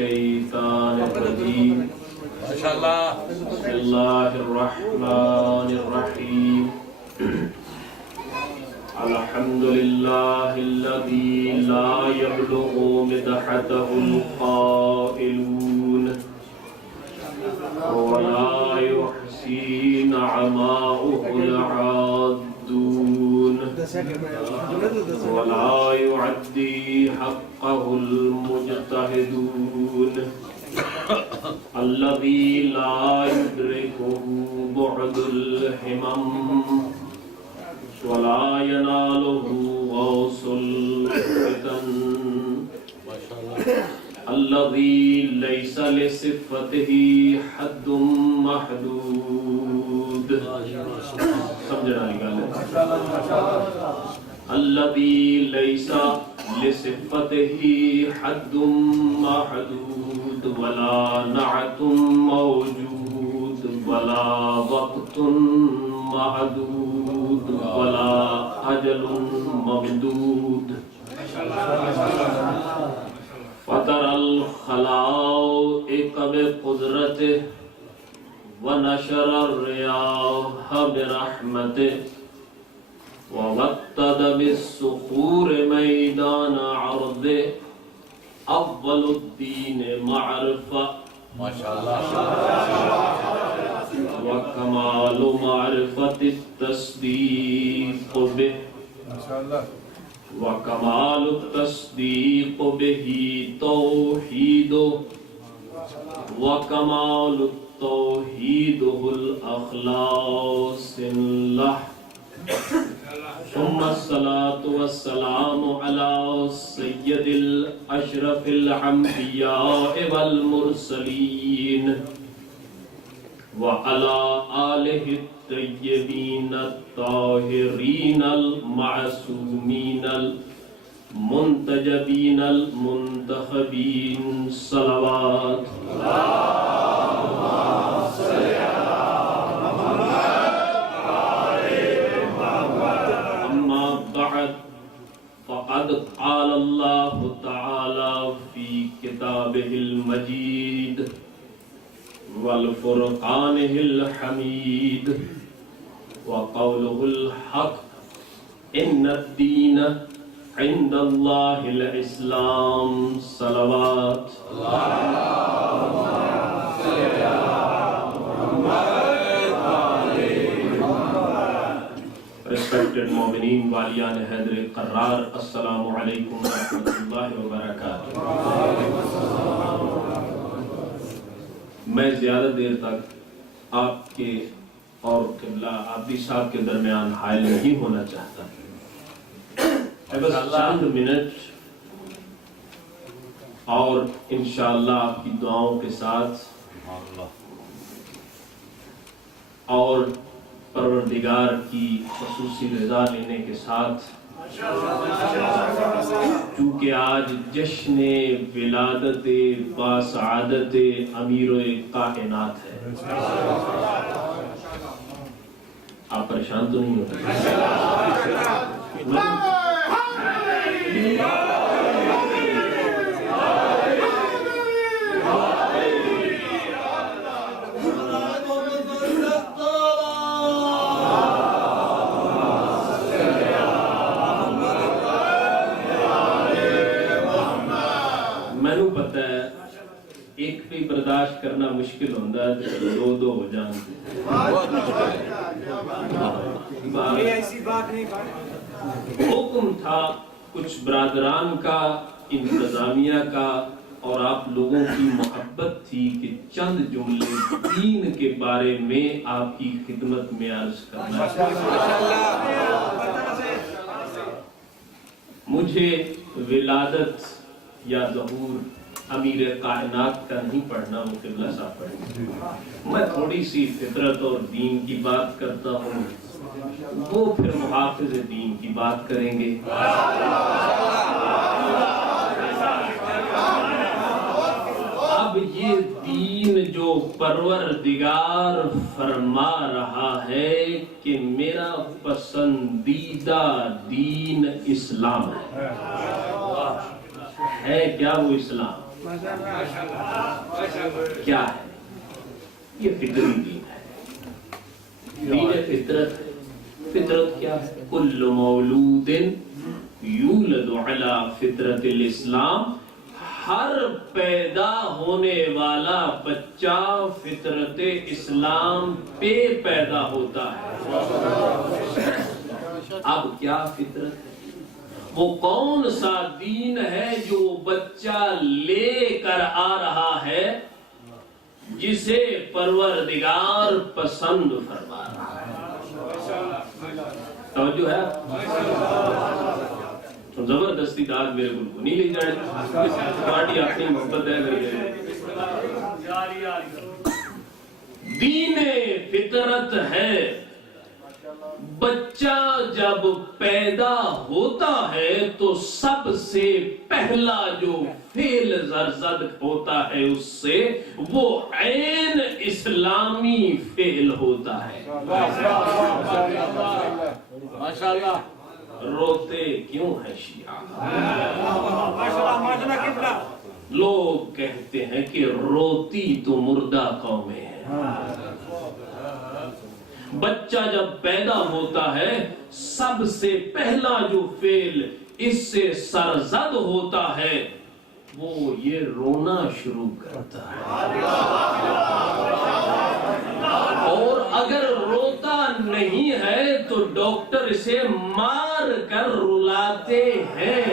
الشيطان الرجيم ما شاء الله. بسم الله الرحمن الرحيم الحمد لله الذي لا يبلغ مدحته القائلون ولا يحصي نعماؤه العادون ولا يعدي حقه المجتهدون الذي لا يدركه بعد الهمم ولا يناله غوص الفتن الذي ليس لصفته حد محدود سمجھنا نکالے الذي ليس لصفته حد محدود ولا نعت موجود ولا وقت محدود ولا أجل ممدود فطر الخلائق بقدرته ونشر الرياح برحمته ووطد بالصخور ميدان عرضه أول الدين معرفة ما شاء الله. وكمال معرفة التصديق به وكمال التصديق به توحيد وكمال التوحيد الأخلاص له ثم الصلاة والسلام على سيد الأشرف الأنبياء والمرسلين وعلى آله الطيبين الطاهرين المعصومين المنتجبين المنتخبين صلوات اللهم صل على محمد. أما بعد فقد قال الله تعالى في كتابه المجيد والفرقانه الحميد وقوله الحق إن الدين عند الله الإسلام صلوات اللهم صل على محمد. Respected مومنین والیان حیدر قرار السلام علیکم ورحمۃ اللہ وبرکاتہ. میں زیادہ دیر تک آپ کے اور قبلہ عابدی صاحب کے درمیان حائل نہیں ہونا چاہتا. بس چند منٹ اور انشاءاللہ آپ کی دعاؤں کے ساتھ اور پروردگار کی خصوصی رضا لینے کے ساتھ چونکہ آج جشن ولادت باسعادت امیر کائنات ہے. آپ پریشان تو نہیں ہوتے؟ مینو پتہ ہے ایک بھی برداشت کرنا مشکل ہوتا ہے تو دو دو ہو جانتے. حکم تھا کچھ برادران کا، انتظامیہ کا اور آپ لوگوں کی محبت تھی کہ چند جملے دین کے بارے میں آپ کی خدمت میں عرض کرنا. مجھے ولادت یا ظہور امیر کائنات کا نہیں پڑھنا، وہ قبلہ صاحب پڑھنا. میں تھوڑی سی فطرت اور دین کی بات کرتا ہوں، وہ پھر محافظ دین کی بات کریں گے. اب یہ دین جو پروردگار فرما رہا ہے کہ میرا پسندیدہ دین اسلام ہے کیا وہ اسلام؟ کیا ہے؟ یہ فطری دین ہے، دین فطرت ہے۔ فطرت کیا ہے؟ کل مولود یولد علی فطرت الاسلام، ہر پیدا ہونے والا بچہ فطرت اسلام پہ پیدا ہوتا ہے۔ اب کیا فطرت ہے؟ وہ کون سا دین ہے جو بچہ لے کر آ رہا ہے جسے پروردگار پسند فرما رہا ہے؟ توجہ ہے؟ زبردستی داد میرے کو نہیں لے جائے، پارٹی اپنی محبت ہے میرے۔ دین فطرت ہے، بچہ جب پیدا ہوتا ہے تو سب سے پہلا جو فعل زرزد ہوتا ہے اس سے وہ عین اسلامی فعل ہوتا ہے۔ ماشاءاللہ۔ روتے کیوں ہے شیعہ؟ لوگ کہتے ہیں کہ روتی تو مردہ قومیں ہیں۔ بچہ جب پیدا ہوتا ہے سب سے پہلا جو فعل اس سے سرزد ہوتا ہے وہ یہ رونا شروع کرتا ہے، اور اگر روتا نہیں ہے تو ڈاکٹر اسے مار کر رلاتے ہیں۔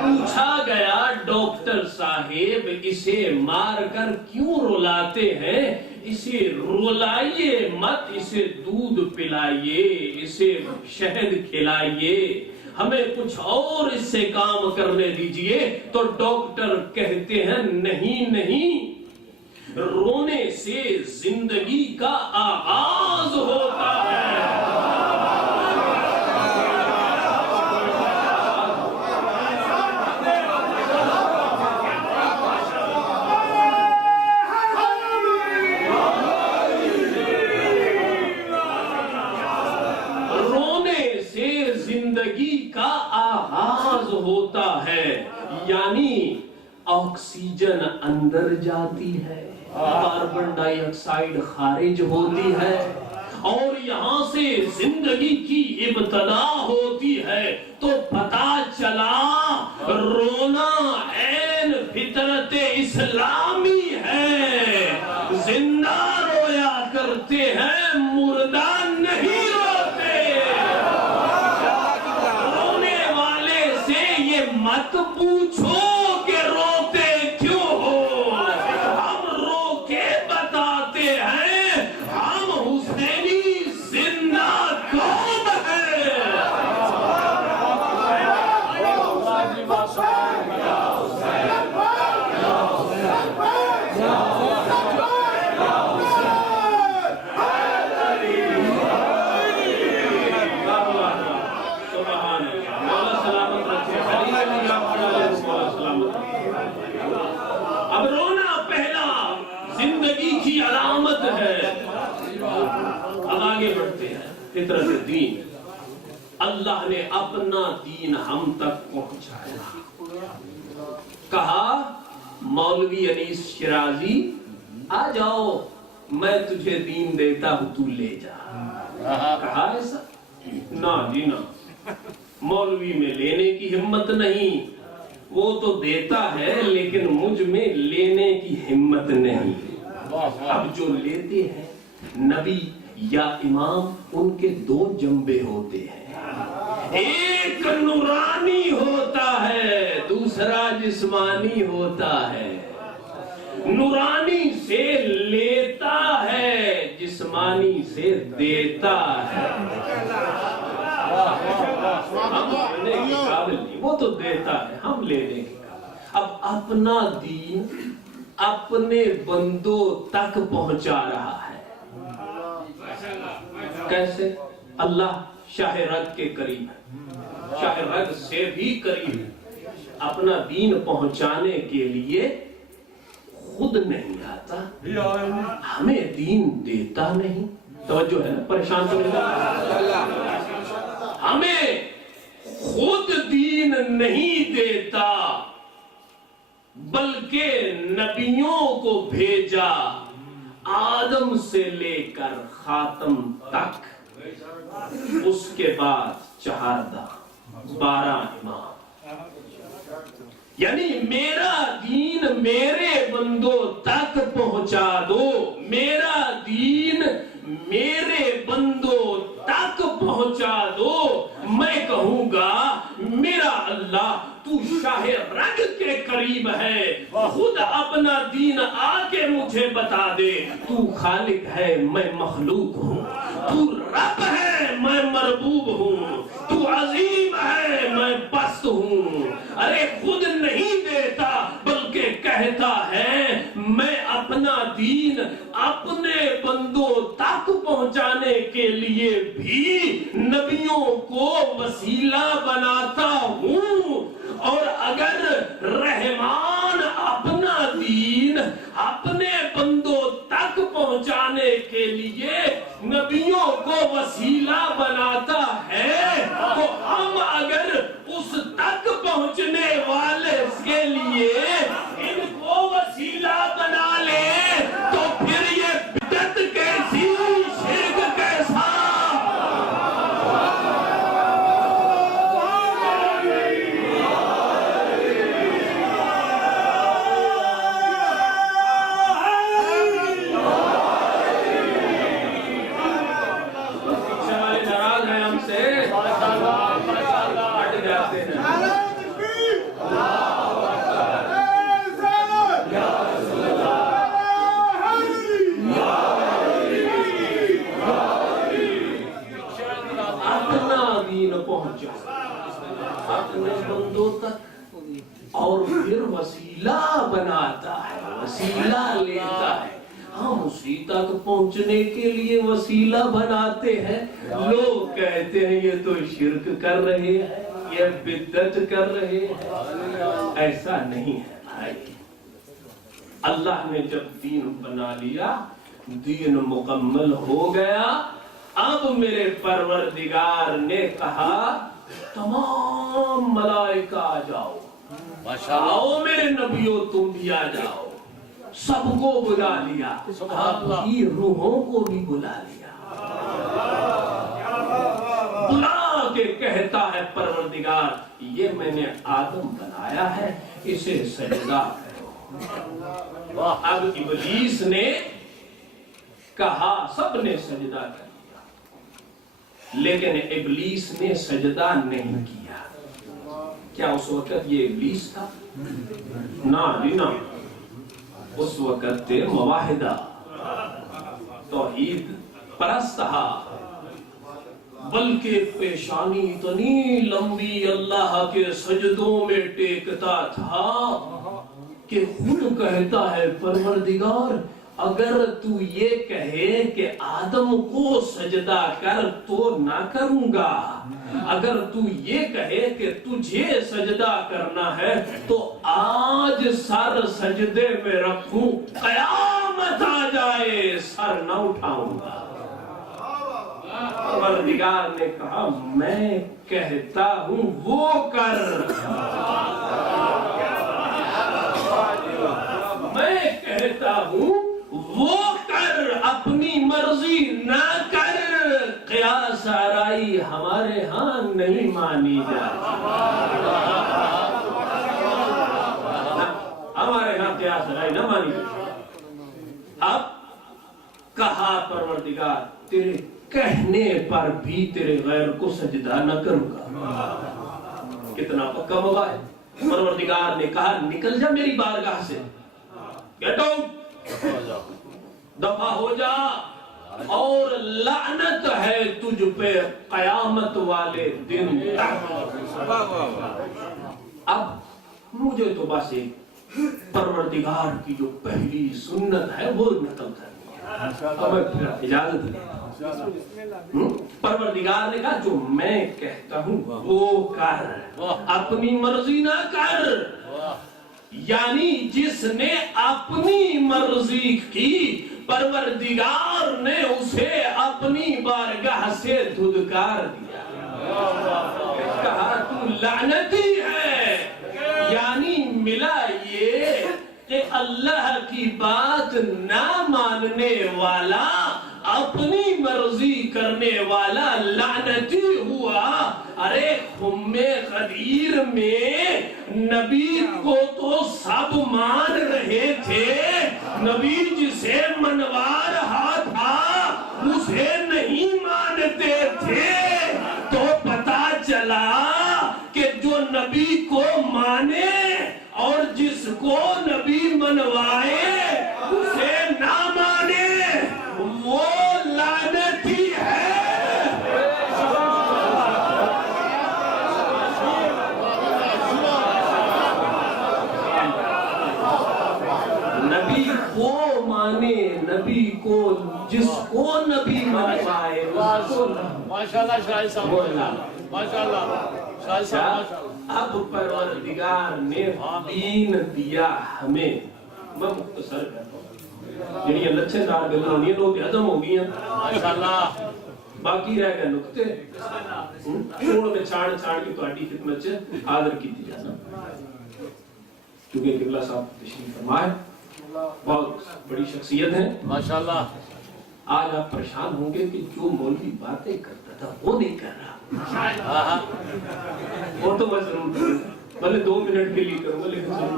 پوچھا گیا ڈاکٹر صاحب اسے مار کر کیوں رلاتے ہیں؟ اسے رلائیے مت، اسے دودھ پلائیے، اسے شہد کھلائیے، ہمیں کچھ اور اس سے کام کرنے دیجئے۔ تو ڈاکٹر کہتے ہیں نہیں نہیں، رونے سے زندگی کا آغاز ہوتا ہے۔ زندگی کا آغاز ہوتا ہے، یعنی آکسیجن اندر جاتی ہے، کاربن ڈائی آکسائیڈ خارج ہوتی ہے، اور یہاں سے زندگی کی ابتدا ہوتی ہے۔ تو پتہ چلا رونا عین فطرت اسلامی ہے، زندہ رویا کرتے ہیں، مردہ نہیں روتے۔ مت پوچھو کہ روتے کیوں ہو، ہم رو کے بتاتے ہیں ہم حسینی زندہ قوم ہیں۔ اب رونا پہلا زندگی کی علامت ہے۔ اب آگے بڑھتے ہیں۔ فطرت دین، اللہ نے اپنا دین ہم تک پہنچایا۔ کہا مولوی انیس شرازی آ جاؤ میں تجھے دین دیتا ہوں تو لے جا۔ کہا ایسا؟ نہ جی نہ، مولوی میں لینے کی ہمت نہیں، وہ تو دیتا ہے لیکن مجھ میں لینے کی ہمت نہیں۔ اب جو لیتے ہیں نبی یا امام، ان کے دو جنبے ہوتے ہیں، ایک نورانی ہوتا ہے، دوسرا جسمانی ہوتا ہے۔ نورانی سے لیتا ہے، جسمانی سے دیتا ہے۔ ہم لینے کے قابل نہیں، وہ تو دیتا ہے، ہم لینے کے قابل۔ اب اپنا دین اپنے بندوں تک پہنچا رہا ہے۔ کیسے؟ اللہ شاہ رگ کے قریب ہے، شاہ رگ سے بھی قریب ہے۔ اپنا دین پہنچانے کے لیے خود نہیں آتا، ہمیں دین دیتا نہیں۔ توجہ ہے نا، پریشان تو نہیں، ہمیں خود دین نہیں دیتا، بلکہ نبیوں کو بھیجا آدم سے لے کر خاتم تک، اس کے بعد 12 امام۔ یعنی میرا دین میرے بندوں تک پہنچا دو، میرا دین میرے بندوں تک پہنچا دو، میں کہوں گا میرا اللہ تو شاہ رگ کے قریب ہے، خود اپنا دین آ کے مجھے بتا دے، تو خالق ہے میں مخلوق ہوں، تو رب ہے میں مربوب ہوں، تو عظیم ہے میں پست ہوں۔ ارے خود نہیں دیتا بلکہ کہتا ہے میں اپنا دین اپنے بندوں تک پہنچانے کے لیے بھی نبیوں کو وسیلہ بناتا ہوں، اور اگر رحمان اپنا دین اپنے بندوں تک پہنچانے کے لیے نبیوں کو وسیلہ بناتا ہے، تو ہم اگر اس تک پہنچنے والے کے لیے ان کو وسیلہ بنا لیں تو پھر یہ بدعت کیسی، شرک کیسا؟ اپنے بندوں تک اور پھر وسیلہ بناتا ہے، وسیلہ لیتا ہے۔ ہم اسی تک پہنچنے کے لیے وسیلہ بناتے ہیں، لوگ کہتے ہیں یہ تو شرک کر رہے ہیں، یہ بدعت کر رہے ہیں۔ ایسا نہیں ہے بھائی، اللہ نے جب دین بنا لیا، دین مکمل ہو گیا، اب میرے پروردگار نے کہا تمام ملائکہ آ جاؤ، آؤ میرے نبیوں تم بھی آ جاؤ۔ سب کو بلا لیا، آپ کی روحوں کو بھی بلا لیا، بلا کے کہتا ہے پروردگار یہ میں نے آدم بنایا ہے، اسے سجدہ کرو۔ اب ابلیس نے کہا، سب نے سجدہ کر لیا، لیکن ابلیس نے سجدہ نہیں کیا۔ کیا اس وقت یہ ابلیس تھا؟ نہ جی نہ، اس وقت مواحدہ توحید پرست تھا، بلکہ پیشانی اتنی لمبی اللہ کے سجدوں میں ٹیکتا تھا کہ خود کہتا ہے پروردگار اگر تو یہ کہے کہ آدم کو سجدہ کر تو نہ کروں گا، اگر تو یہ کہے کہ تجھے سجدہ کرنا ہے تو آج سر سجدے میں رکھوں، قیامت آ جائے سر نہ اٹھاؤں گا۔ پروردگار نے کہا میں کہتا ہوں وہ کر، میں کہتا ہوں وہ کر، اپنی مرضی نہ کر۔ قیاس آرائی ہمارے ہاں نہیں مانی جاتی، ہمارے ہاں قیاس آرائی نہ مانی جاتی۔ اب کہا پروردگار تیرے کہنے پر بھی تیرے غیر کو سجدہ نہ کروں گا۔ کتنا پکا موقع ہے۔ پروردگار نے کہا نکل جا میری بارگاہ سے، گیٹ آؤٹ، دفع ہو جا، اور لعنت ہے تجھ پہ قیامت والے دن تک۔ اب مجھے تو بس ایک پروردگار کی جو پہلی سنت ہے وہ نقل کرنی ہے، اب پھر اجازت ہے۔ پروردگار نے کہا جو میں کہتا ہوں وہ کر، اپنی مرضی نہ کر۔ یعنی جس نے اپنی مرضی کی پروردگار نے اسے اپنی بارگاہ سے دھدکار دیا، کہا تو لعنتی ہے۔ یعنی ملا یہ اللہ کی بات نہ ماننے والا، اپنی مرضی کرنے والا لعنتی ہوا۔ ارے خم غدیر میں نبی کو تو سب مان رہے تھے، نبی جسے منوا رہا تھا اسے نہیں مانتے تھے۔ تو پتا چلا کہ جو نبی کو مانے اور جس کو نبی منوائے اسے نہ مانے، وہ لعنتی ہے۔ نبی کو مانے، نبی کو، جس کو نبی منوائے ماشاءاللہ شاہد صاحب، ماشاءاللہ شاہد صاحب۔ اب پروردگار نے دین دیا ہمیں، میں مختصر کرتا ہوں، جنہیں لچھے دار گلیں ہونی ہیں لوگ ہضم ہو گئی ہیں ماشاءاللہ، باقی رہ گئے نکتے چھوڑ میں چھاڑ کی تو آٹی خدمت سے آدر کی دی جانا، کیونکہ قبلہ صاحب تشریف فرما ہے، بہت بڑی شخصیت ہے ماشاءاللہ۔ آج آپ پریشان ہوں گے کہ جو مولوی باتیں کرتا تھا وہ نہیں کر رہا، وہ تو میں ضرور کروں، بھلے 2 منٹ کے لیے کروں گا لیکن ضرور۔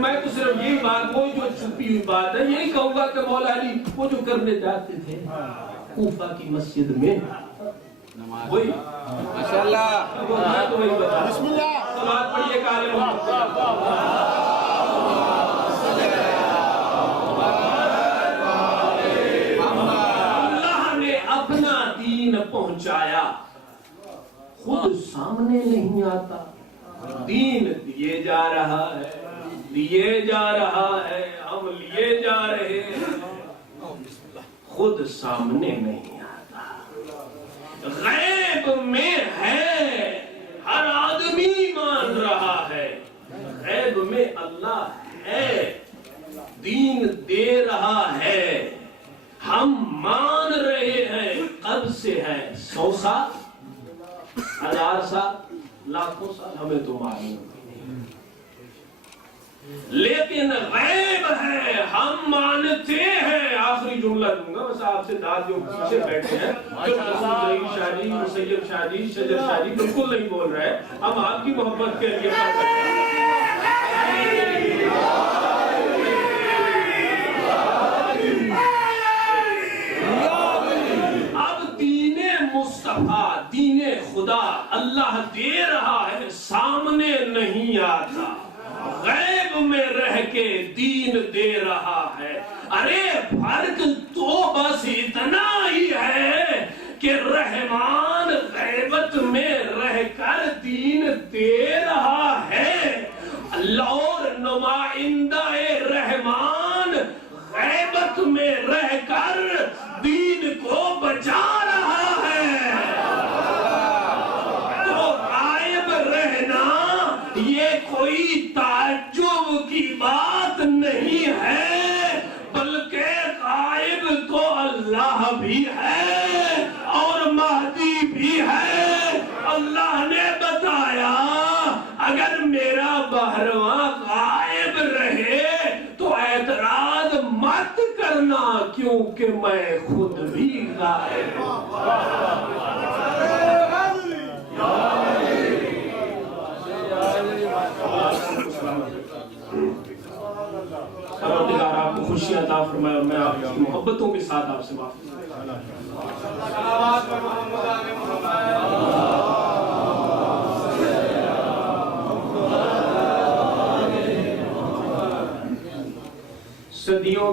میں تو صرف یہی بات، وہ جو چھپی ہوئی بات ہے یہی کہوں گا کہ مولا علی وہ جو کرنے جاتے تھے کوفہ کی مسجد میں، وہی ماشاءاللہ، میں تو وہی بتا، بسم اللہ صلوات پڑھیے کہ آل محمد۔ پہنچایا، خود سامنے نہیں آتا، دین دیے جا رہا ہے، دیے جا رہا ہے، ہم لیے جا رہے ہیں، خود سامنے نہیں آتا، غیب میں ہے، ہر آدمی مان رہا ہے، غیب میں اللہ ہے، دین دے رہا ہے، ہم مان رہے ہیں، کب سے ہے؟ 100 سال، 1000 سال، لاکھوں سال، ہمیں تو معلوم نہیں، لیکن غیب ہے، ہم مانتے ہیں۔ آخری جملہ دوں گا بس آپ سے، داد جو پیچھے بیٹھے ہیں، ظہیر شاہ جی، مسیب شاہ جی، شجر شاہ جی بالکل نہیں بول رہے، ہم آپ کی محبت کے لیے مصطفیٰ دین خدا اللہ دے رہا ہے، سامنے نہیں آتا، غیب میں رہ کے دین دے رہا ہے۔ ارے فرق تو بس اتنا ہی ہے کہ رحمان غیبت میں رہ کر دین دے رہا ہے، اور نمائندہ رحمان غیبت میں رہ کر دین کو بچا رہا ہے۔ تو غائب رہنا یہ کوئی تعجب کی بات نہیں ہے، بلکہ غائب تو اللہ بھی ہے اور مہدی بھی ہے۔ اللہ نے بتایا اگر میرا بہرواں غائب رہے تو اعتراض مت کرنا، کیونکہ میں خود بھی غائب ہوں۔ پروردگار آپ کو خوشی عطا فرمائے اور میں آپ کی محبتوں کے ساتھ آپ سے معافی صدیوں